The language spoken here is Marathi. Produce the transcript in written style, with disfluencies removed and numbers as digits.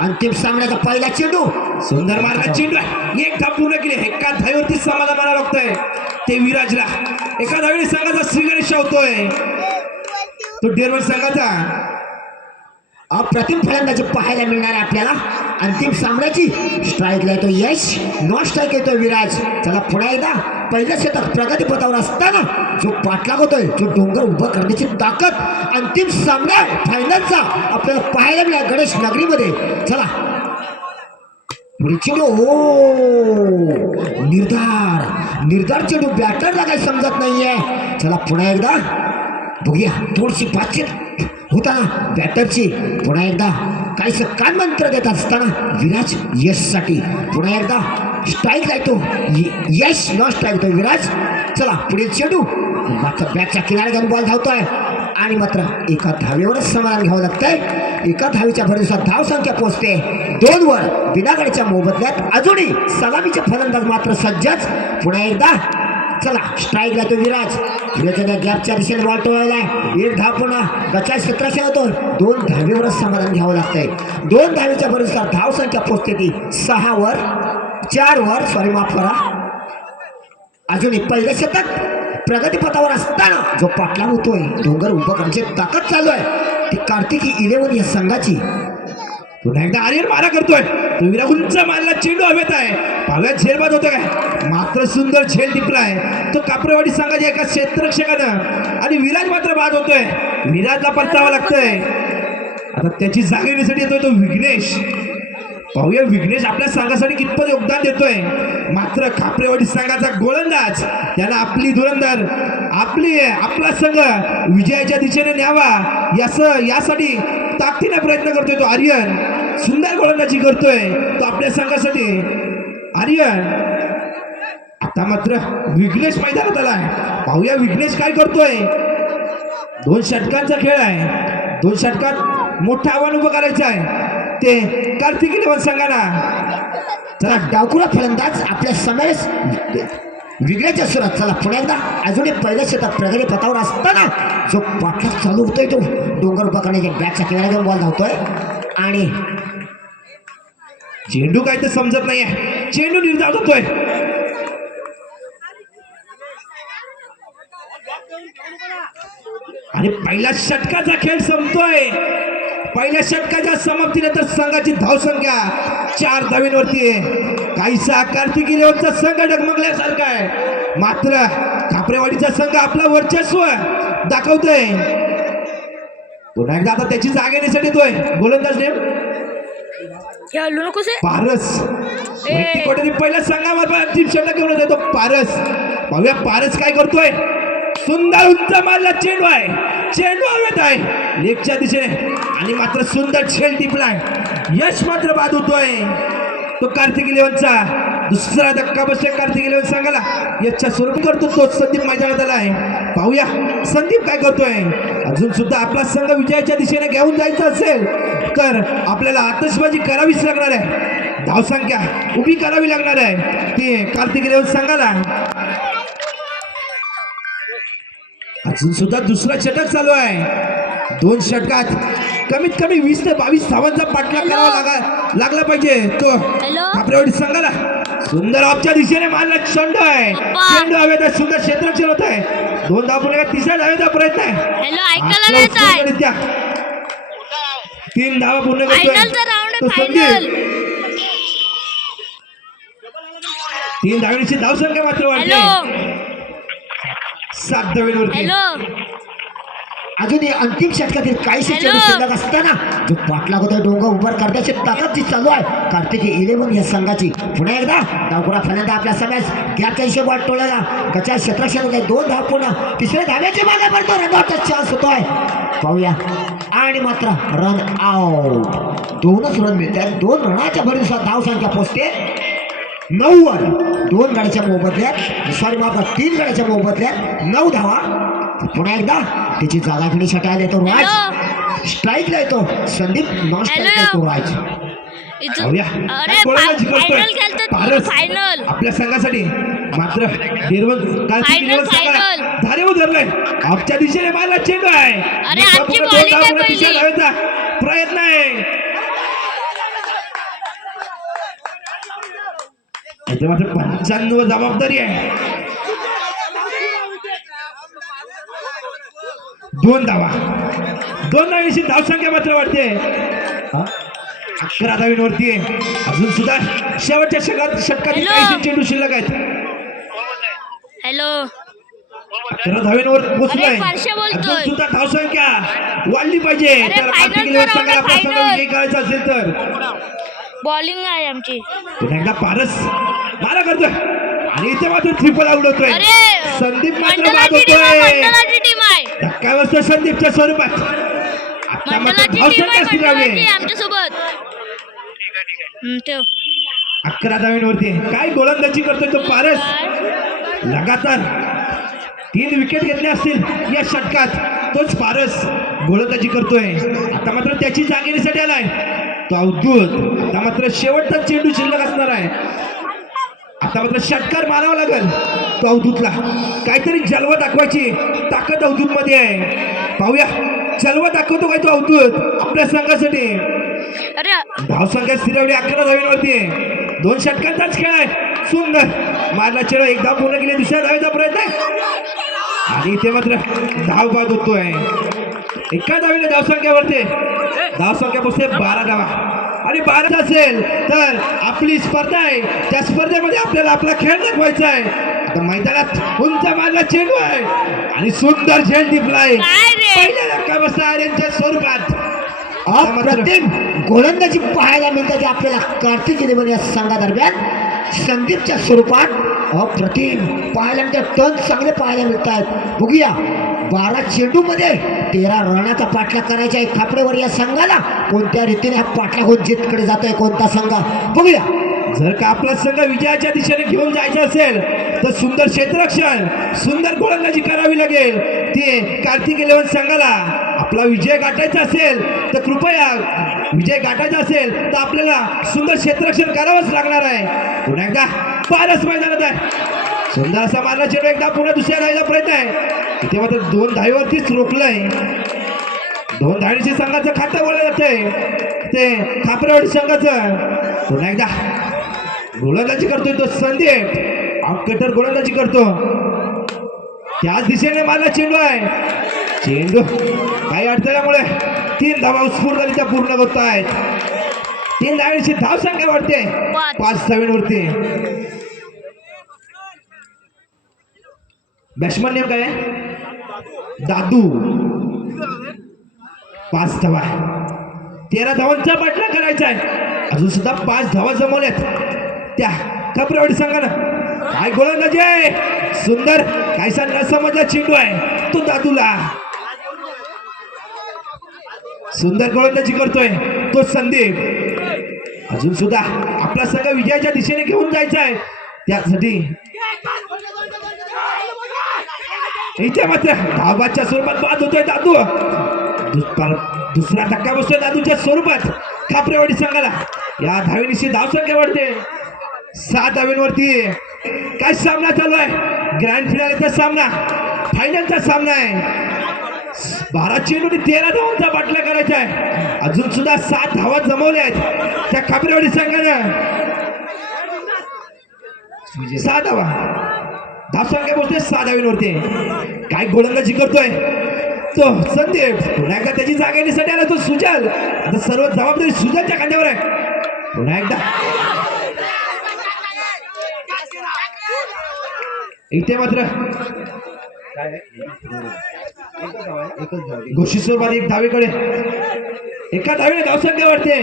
अंतिम सामन्याचा पहिला चेंडू सुंदर मार्ग चेंडू आहे. एक धाव पूर्ण केली. एका धावेवरती समाधान मानावं लागतंय ते विराजला. एका धावेने संघाचा श्रीगणेश होतोय तो डेरवण संघाचा. अप्रतिम फलंदाजी पाहायला मिळणार आहे आपल्याला अंतिम सामन्याची. स्ट्राईकला येतो यश, नॉन स्ट्राईक येतो विराज. चला पुन्हा एकदा पहिल्या शतक प्रगतीपथावर असताना जो पाठलाग होतोय, जो डोंगर उभं करण्याची ताकद अंतिम सामना फायनलचा आपल्याला पाहायला मिळाला गणेश नगरीमध्ये. चला पुढे चेंडू. हो निर्धार चेंडू बॅटरला काही समजत नाहीये. चला पुन्हा एकदा बघूया थोडीशी बातचीत होताना बॅटरची. पुन्हा एकदा काहीच कान मंत्र देत असताना विराज यशसाठी. पुन्हा एकदा स्ट्राईक येतो यश, नॉन स्ट्राईक येतो विराज. चला पुढील चेंडू मात्र बॅटच्या किनारे घेऊन बॉल धावतोय आणि मात्र एका धावेवरच समाधान घ्यावं लागतंय. एका धावेच्या भरोशावर धाव संख्या पोहोचते 2 वर. बिनागडीच्या मोबदल्यात अजूनही सलामीचे फलंदाज मात्र सज्जच. पुन्हा एकदा चला स्ट्राईकला तो विराज. विराजच्या गॅपच्या दिशेने बॉल टोळलाय. एक धाव पुन्हा गचा क्षेत्राशी होतो. 2 धावेवरच समाधान घ्यावं लागतंय. 2 धावेच्या भरोशावर धाव संख्या पोहोचते ती 6 वर, 4 वर. सॉरी माफ करा. अजूनही पहिलं शतक प्रगतीपथावर असताना जो पाठलाग होतोय, डोंगर उभं करण्याची ताकद चालू आहे ती कार्तिकी 11 या संघाची. पुन्हा एकदा आर्यन मारा करतोय. तो विरा उंच मारला चेंडू हवेत आहे. पाव्यात झेलबाद होतो काय मात्र सुंदर झेल टिपलाय तो कापरेवाडी संघाच्या एका क्षेत्ररक्षकानं. आणि विराज मात्र बाद होतोय. विराजला परतावं लागतंय. आता त्याची जागा येण्यासाठी येतोय तो विघ्नेश. पाहूया विघ्नेश आपल्या संघासाठी कितपत योगदान देतोय. मात्र कापरेवाडी संघाचा गोलंदाज त्याला आपली धुरंधर आपला संघ विजयाच्या दिशेने न्यावा यासाठी ताकदीने प्रयत्न करतोय तो आर्यन. सुंदर गोलंदाजी करतोय तो आपल्या संघासाठी आर्यन. आता मात्र विघ्नेश मैदानात आलाय. पाहूया विघ्नेश काय करतोय. 2 षटकांचा खेळ आहे. 2 षटकात मोठं आव्हान उभं करायचं आहे ते कार्तिकी 11 संघाला. चला डावकुळा फलंदाज आपल्या समोरच विघ्नेच्या सुरात. चला पुन्हा एकदा अजूनही पहिलं शतक प्रगती पथावर असताना जो पाठलाग चालू होतोय तो डोंगर उभा करण्याच्या बॅटच्या किनाऱ्या घेऊन बॉल धावतोय आणि चेंडू काय तर समजत नाहीये. चेंडू निर्धाव होतोय. आणि पहिल्या षटकाचा खेळ संपतोय. पहिल्या षटकाच्या समाप्तीनंतर संघाची धावसंख्या 4 धावेवरती आहे. काहीसा कार्तिकी 11चा संघ डगमगल्यासारखा आहे. मात्र कापरेवाडीचा संघ आपला वर्चस्व दाखवतोय. पुन्हा एकदा आता त्याची जागा येण्यासाठी येतोय गोलंदाज नेम पारस. पहिल्या संघावर अंतिम षटक घेऊन येतो पारस. पाहूया पारस काय करतोय. सुंदर उंच मारला चेंडू आहे. चेंडू हवेत आहे लेगच्या दिशेने आणि मात्र सुंदर झेल टिपलाय. यश मात्र बाद होतोय तो कार्तिकी 11चा. दुसरा धक्का बसतोय कार्तिकी 11 संघाला. यशच्या स्वरूप करतो तो संदीप मैदानात आलाय. पाहूया संदीप काय करतोय. अजून सुद्धा आपला संघ विजयाच्या दिशेने घेऊन जायचं असेल तर आपल्याला आतषबाजी करावीच लागणार आहे. धावसंख्या उभी करावी लागणार आहे ती कार्तिकी 11 संघाला. अजून सुद्धा दुसरा षटक चालू आहे. 2 षटकात कमीत कमी 20 ते 22 धावांचा पाठलाग करावा लागला पाहिजे तो कापरेवाडी संघाला. सुंदर ऑफच्या दिशेने मारला चेंडू आहे. चेंडू हवेत आहे. सुंदर क्षेत्ररक्षण होत आहे. 2 धाव पूर्ण. 3ऱ्या धावेचा प्रयत्न आहे. 3 धावा पूर्ण करतोय 3 धावांची धावसंख्या मात्र वाढते 7 धावेवरती. अजूनही अंतिम षटकातील काहीशी चेंडू शिल्लक असताना जो पाठलाग होतोय डोंगर उभं करण्याची ताकद जी चालू आहे कार्तिकी 11 या संघाची. पुन्हा एकदा डावकुळा फलंदाज आपल्या समोर गॅपच्या हिशोब बॉल टोळला. गचा क्षेत्ररक्षण होतंय. 2 धाव पुन्हा. 3ऱ्या धाव्याची मागे पडतो. रनआउटचा चान्स होतोय. पाहूया आणि मात्र रन आउट. 2च रन मिळतात. 2 रनाच्या भरीव धाव संख्या पोहोचते 9 वर. 2 गड्याच्या मोबदल्यात सॉरी माफ 3 गड्याच्या मोबदल्यात 9 धावा. पुन्हा एकदा त्याची जागा घेण्यासाठी आले तो राज. स्ट्राईकला येतो संदीप. नॉन स्ट्राईक येतो राज. आपल्या संघासाठी मात्र धारेवर धरलंय. आमच्या दिशेने मारला चेंडू आहे. प्रयत्न आहे इथे मात्र 95 जबाबदारी आहे. 2 धावा, 2 धावांची धावसंख्या मात्र वाढते. 11 धावींवरती अजून सुद्धा शेवटच्या षटकात हॅलो. काही चेंडू शिल्लक आहेत. हॅलो 11 धावींवर पोहोचलोय. अरे, पारशा बोलतोय. अजून सुद्धा धावसंख्या वाढली पाहिजे. अरे, तर final कार्तिक इलेव्हन करा, संघाला आपला संघ final. विजयी करायचा असेल तर बॉलिंग आहे आमची. पुन्हा एकदा पारस मारा करतोय आणि इथे मात्र ट्रिपल आउट होतोय. अरे संदीप मात्र बाद मंडलाची टीम आहे, होतोय. मंडलाची टीम आहे. धक्का बसतो संदीपच्या स्वरूपात. आता मात्र मंडलाची टीम आहे, धावसंख्या स्थिरावली. मंडलाची आमच्या सोबत. ठेव 11 धावींवरती काय गोलंदाजी करतोय तो पारस. लगातार 3 विकेट घेतले असतील या षटकात. तोच पारस गोलंदाजी करतोय. आता मात्र त्याची जागिरीसाठी आलाय तो अवधूत. आता मात्र शेवटचा चेंडू शिल्लक असणार आहे. आता मात्र षटकार मारावा लागेल तो अवधूतला. काहीतरी जलवा दाखवायची ताकद अवधूत मध्ये आहे. पाहूया जलवा दाखवतो काय तो अवधूत आपल्या संघासाठी. अरे धावसंख्या स्थिरवली 11 धावींवरती. 2 षटकांचाच खेळ आहे. सुंदर मारला चेंडू एकदा पूर्ण केली. दुसऱ्या धावेचा प्रयत्न आहे आणि इथे मात्र धाव बाद होतोय. एका धावीने धावसंख्यावरती धावसंख्या पोचते 12 धावा. आणि 12 असेल तर आपली स्पर्धा आहे. त्या स्पर्धेमध्ये आपल्याला आपला खेळ दाखवायचा आहे. आता मैदानात उंच मारला चेंडू आहे आणि सुंदर झेल टिपलाय. काय रे? पहिल्या धक्का बसला यांच्या स्वरूपात. अप्रतिम गोलंदाजी पाहायला मिळते आपल्याला कार्तिक इलेव्हन या संघादरम्यान. संदीपच्या स्वरूपात अप्रतिम पाहायला मिळतात. टन चांगले पाहायला मिळतात. बघूया 12 चेंडूमध्ये 13 रनाचा पाठलाग करायचा आहे खापडेवर या संघाला. कोणत्या रीतीने हा पाठलाग होत जितकडे जातोय कोणता संघ बघूया. जर का आपला संघ विजयाच्या दिशेने घेऊन जायचं असेल तर सुंदर क्षेत्ररक्षण सुंदर गोलंदाजी करावी लागेल. ते कार्तिक इलेव्हन संघाला आपला विजय गाठायचा असेल तर कृपया विजय गाठायचा असेल तर आपल्याला सुंदर क्षेत्ररक्षण करावंच लागणार आहे. पुन्हा एकदा पारस मैदानात आहे. सुंदर असा मारला चेंडू एकदा पुन्हा दुसऱ्या धावेचा प्रयत्न आहे. इथे मात्र 2 धावेवरतीच रोखलंय. 2 धावेची संघाचं खातं बोललं जातंय ते खापरेवाडी संघाचं. पुन्हा एकदा गोलंदाजी करतोय तो संदीप. कटर गोलंदाजी करतो. त्याच दिशेने मारला चेंडू आहे. चेंडू काही अडथळ्यामुळे 3 धावा उत्स्फूर्तरित्या पूर्ण करत आहेत. 3 धावांची धावसंख्या वाढते 5 धावांवरती. बॅट्समन नेम काय आहे? दादू. 5 धावा. 13 धावांचा पाठलाग करायचा आहे. अजून सुद्धा 5 धावा जमवल्यात त्या खापरेवाडी संघानं. काय गोलंदाजी आहे. सुंदर काहीसा न समजला चेंडू आहे तो दादूला. सुंदर गोलंदाजी करतोय तो संदीप. अजून सुद्धा आपला संघ विजयाच्या दिशेने घेऊन जायचा आहे. त्यासाठी इथे मात्र धावबादच्या स्वरूपात बाद होतोय दादू. दुसरा धक्का बसतोय दादूच्या स्वरूपात खापरेवाडी संघाला. या धावेनिशी धावसंख्या वाढते 7 धावेंवरती. काय सामना चालू आहे. ग्रँड फिनालेचा सामना, फायनलचा सामना आहे. 12 चेंडू 13 धावांचा पाठलाग करायचा आहे. अजून सुद्धा 7 धावा जमवल्या आहेत त्या खापरेवाडी संघानं. 6 धावा. धावसंख्या पोहोचते 6 धावेंवरती. काय गोलंदाजी करतोय तो संदीप. पुन्हा एकदा त्याची जागा येण्यासाठी आला तो सुजल. आता सर्व जबाबदारी सुजलच्या खांद्यावर आहे. पुन्हा एकदा इथे मात्र घोषित स्वरूपात 1 धावेकडे. एका धावेने धावसंख्या वाढते